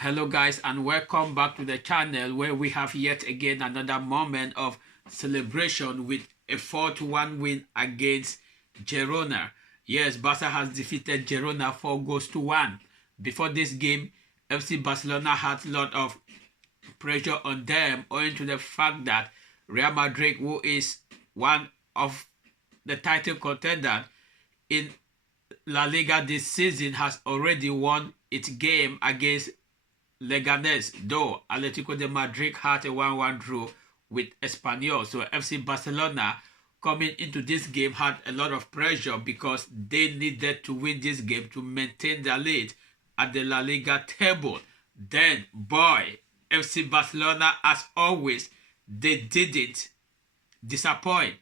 Hello guys, and welcome back to the channel where we have yet again another moment of celebration with a 4-1 win against Girona. Yes, Barca has defeated Girona 4-1. Before this game, FC Barcelona had a lot of pressure on them owing to the fact that Real Madrid, who is one of the title contenders in La Liga this season, has already won its game against Leganes, though Atletico de Madrid had a 1-1 draw with Espanyol. So FC Barcelona coming into this game had a lot of pressure because they needed to win this game to maintain their lead at the La Liga table. Then, boy, FC Barcelona, as always, they didn't disappoint.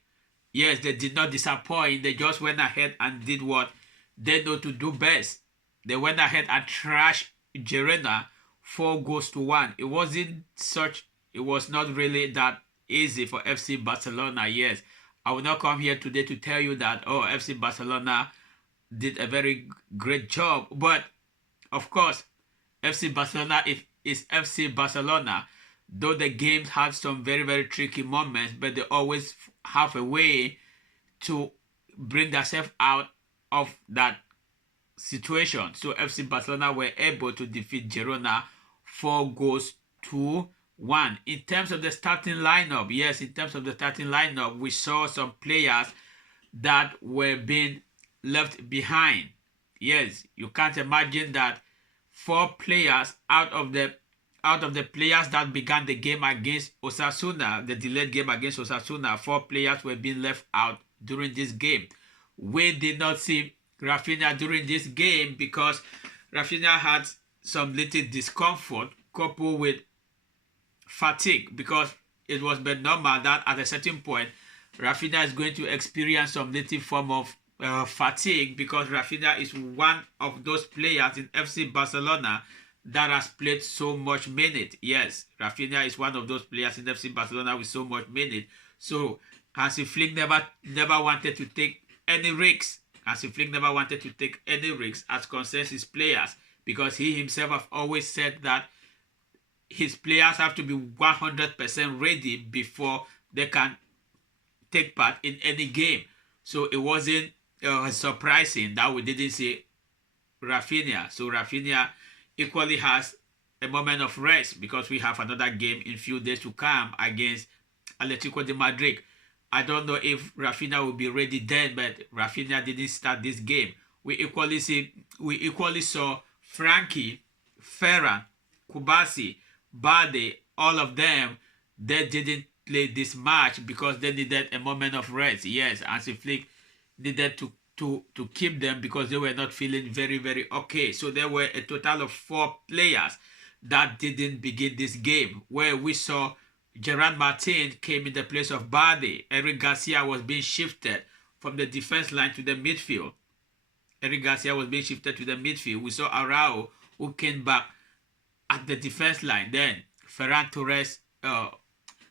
Yes, they did not disappoint. They just went ahead and did what they know to do best. They went ahead and trashed Girona 4-1. It was not really that easy for FC Barcelona. Yes, I will not come here today to tell you that, oh, FC Barcelona did a very great job. But, of course, FC Barcelona is FC Barcelona. Though the games had some very, very tricky moments, but they always have a way to bring themselves out of that situation. So FC Barcelona were able to defeat Girona 4-1. In terms of the starting lineup, yes, in terms of the starting lineup, we saw some players that were being left behind. Yes, you can't imagine that 4 players out of the players that began the game against Osasuna, the delayed game against Osasuna, 4 players were being left out during this game. We did not see Raphinia during this game because Raphinia had some little discomfort coupled with fatigue, because it was but normal that at a certain point Raphinia is going to experience some little form of fatigue, because Raphinia is one of those players in FC Barcelona that has played so much minute. Yes, Raphinia is one of those players in FC Barcelona with so much minute. So Hansi Flick never wanted to take any risks. Hansi Flick never wanted to take any risks as concerns his players, because he himself have always said that his players have to be 100% ready before they can take part in any game. So it wasn't surprising that we didn't see Raphinia. So Raphinia equally has a moment of rest, because we have another game in few days to come against Atletico de Madrid. I don't know if Raphinia will be ready then, but Raphinia didn't start this game. We equally saw Frenkie, Ferran, Kubasi, Bade, all of them, they didn't play this match because they needed a moment of rest. Yes, Hansi Flick needed to keep them because they were not feeling very, very okay. So there were a total of 4 players that didn't begin this game, where we saw Gerard Martin came in the place of Bade. Eric Garcia was being shifted from the defense line to the midfield. Eric Garcia was being shifted to the midfield. We saw Araujo, who came back at the defense line. Then Ferran Torres,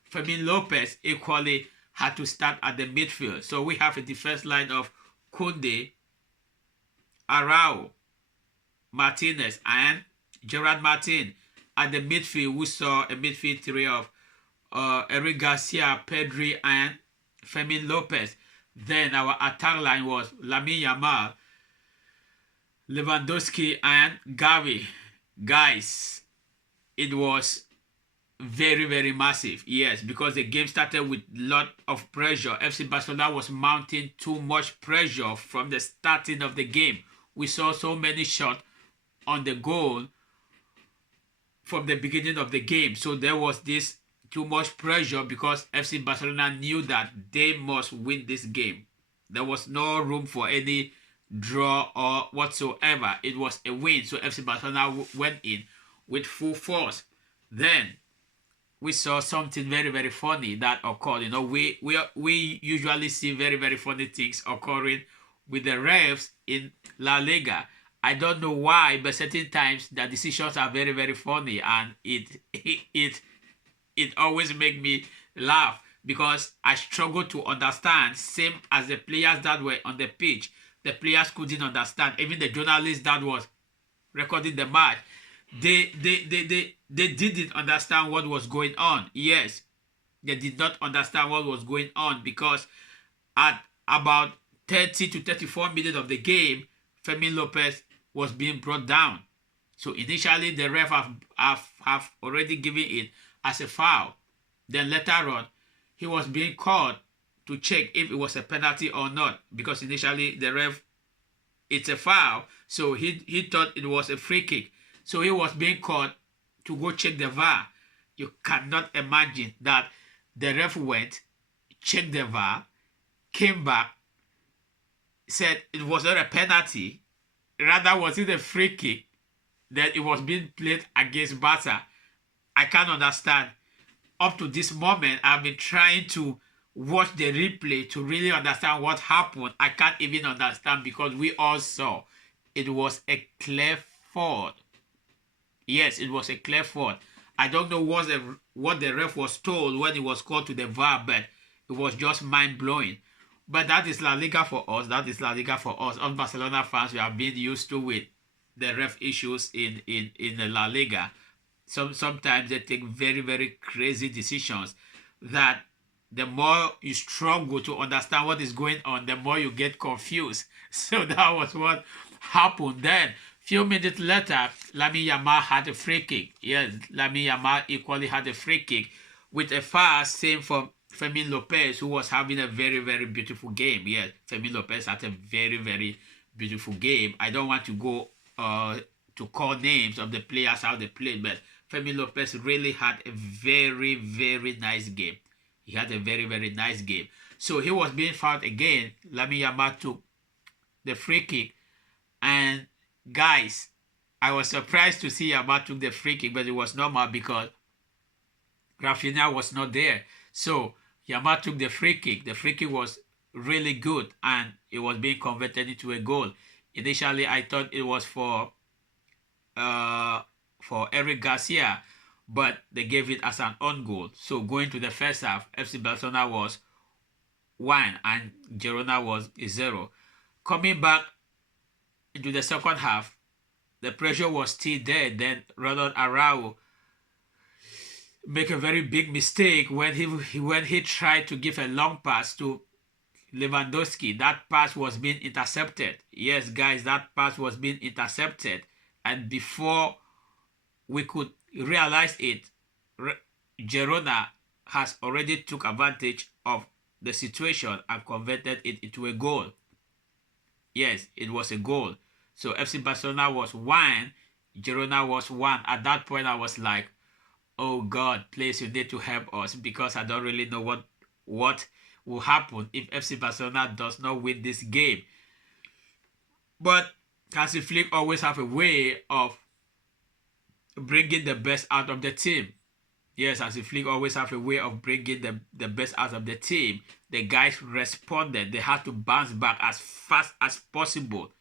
Fermin Lopez equally had to start at the midfield. So we have a defense line of Kunde, Araujo, Martinez, and Gerard Martin. At the midfield, we saw a midfield three of Eric Garcia, Pedri, and Fermin Lopez. Then our attack line was Yamal, Lewandowski, and Gavi. Guys, it was very, very massive. Yes, because the game started with a lot of pressure. FC Barcelona was mounting too much pressure from the starting of the game. We saw so many shots on the goal from the beginning of the game. So there was this too much pressure because FC Barcelona knew that they must win this game. There was no room for any draw or whatsoever. It was a win. So FC Barcelona went in with full force. Then we saw something very, very funny that occurred. You know, we usually see very, very funny things occurring with the refs in La Liga. I don't know why, but certain times the decisions are very, very funny, and it always makes me laugh, because I struggle to understand, same as the players that were on the pitch. The players couldn't understand. Even the journalist that was recording the match, they didn't understand what was going on. Yes, they did not understand what was going on, because at about 30 to 34 minutes of the game, Femi Lopez was being brought down. So initially, the ref have already given it as a foul. Then later on, he was being called to check if it was a penalty or not, because initially the ref, it's a foul, so he thought it was a free kick. So he was being called to go check the VAR. You cannot imagine that the ref went, checked the VAR, came back, said it was not a penalty, rather was it a free kick, that it was being played against Barca. I can't understand. Up to this moment, I've been trying to watch the replay to really understand what happened. I can't even understand, because we all saw it was a clear fault. Yes, it was a clear fault. I don't know what the ref was told when he was called to the VAR, but it was just mind-blowing. But that is La Liga for us. That is La Liga for us. Us Barcelona fans, we have been used to with the ref issues in the La Liga. Sometimes they take very, very crazy decisions that the more you struggle to understand what is going on, the more you get confused. So that was what happened then. Few minutes later, Lamine Yamal had a free kick. Yes, Lamine Yamal equally had a free kick with a foul, same from Fermin Lopez, who was having a very, very beautiful game. Yes, Fermin Lopez had a very, very beautiful game. I don't want to go to call names of the players, how they played, but Fermin Lopez really had a very, very nice game. He had a very, very nice game. So he was being fouled again. Lamine Yamal took the free kick, and guys, I was surprised to see Yamal took the free kick, but it was normal because Raphinia was not there. So Yamal took the free kick. The free kick was really good, and it was being converted into a goal. Initially, I thought it was for Eric Garcia, but they gave it as an own goal. So going to the first half, FC Barcelona was 1 and Girona was 0. Coming back into the second half, the pressure was still there. Then Ronald Araujo make a very big mistake when he tried to give a long pass to Lewandowski. That pass was being intercepted. Yes, guys, that pass was being intercepted. And before we could realize it, Girona has already took advantage of the situation and converted it into a goal. Yes, it was a goal. So FC Barcelona was 1, Girona was 1. At that point, I was like, oh God, please, you need to help us, because I don't really know what will happen if FC Barcelona does not win this game. But Hansi Flick always have a way of bringing the best out of the team. Yes, Hansi Flick always have a way of bringing the best out of the team. The guys responded. They had to bounce back as fast as possible.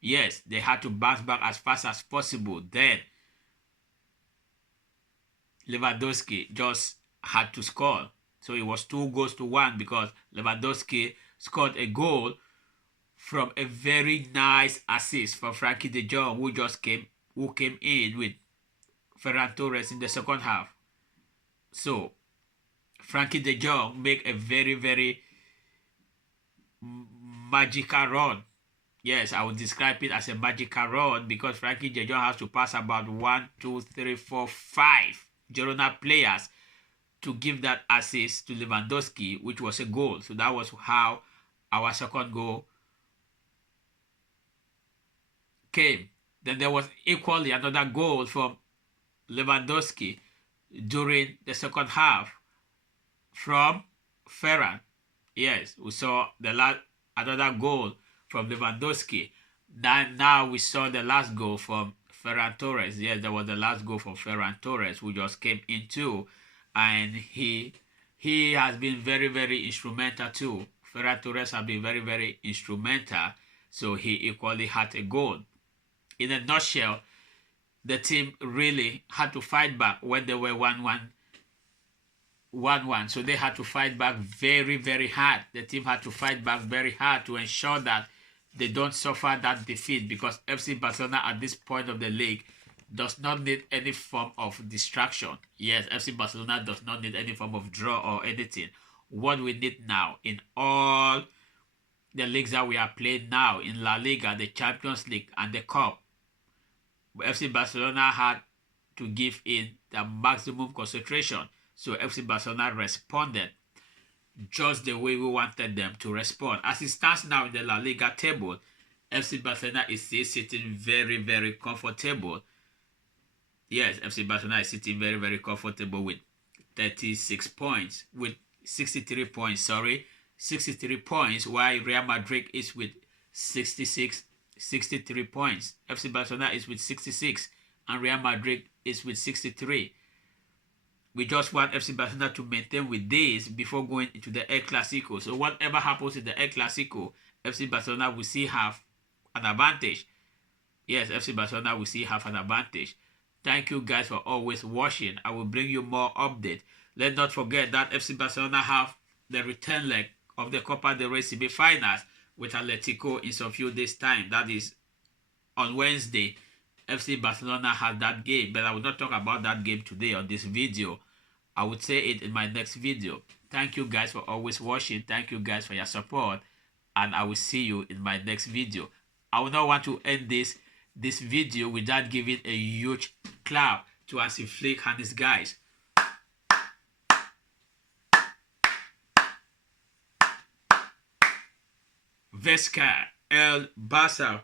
Yes, they had to bounce back as fast as possible. Then Lewandowski just had to score. So it was 2-1 because Lewandowski scored a goal from a very nice assist from Frenkie de Jong, who came in with Ferran Torres in the second half. So Frenkie de Jong make a very, very magical run. Yes, I would describe it as a magical run because Frenkie de Jong has to pass about 1, 2, 3, 4, 5 Girona players to give that assist to Lewandowski, which was a goal. So that was how our second goal came. Then there was equally another goal from Lewandowski during the second half from Ferran. Yes, we saw another goal from Lewandowski. Now we saw the last goal from Ferran Torres. Yes, there was the last goal from Ferran Torres, who just came in too, and he has been very, very instrumental too. Ferran Torres has been very, very instrumental, so he equally had a goal. In a nutshell, the team really had to fight back when they were 1-1. So they had to fight back very, very hard. The team had to fight back very hard to ensure that they don't suffer that defeat, because FC Barcelona at this point of the league, does not need any form of distraction. Yes, FC Barcelona does not need any form of draw or anything. What we need now in all the leagues that we are playing now, in La Liga, the Champions League, and the Cup, FC Barcelona had to give in the maximum concentration. So FC Barcelona responded just the way we wanted them to respond. As it stands now in the La Liga table, FC Barcelona is still sitting very, very comfortable. Yes, FC Barcelona is sitting very, very comfortable with 36 points, with 63 points, 63 points, while Real Madrid is with 63 points. FC Barcelona is with 66, and Real Madrid is with 63. We just want FC Barcelona to maintain with this before going into the El Clasico. So whatever happens in the El Clasico, FC Barcelona will still have an advantage. Yes, FC Barcelona will still have an advantage. Thank you guys for always watching. I will bring you more updates. Let's not forget that FC Barcelona have the return leg of the Copa del Rey semi-finals with Atletico in some few days' time. That is on Wednesday. FC Barcelona has that game, but I will not talk about that game today on this video. I would say it in my next video. Thank you guys for always watching. Thank you guys for your support, and I will see you in my next video. I will not want to end this video without giving a huge clap to Hansi Flick and his guys. Vesca, El Barça.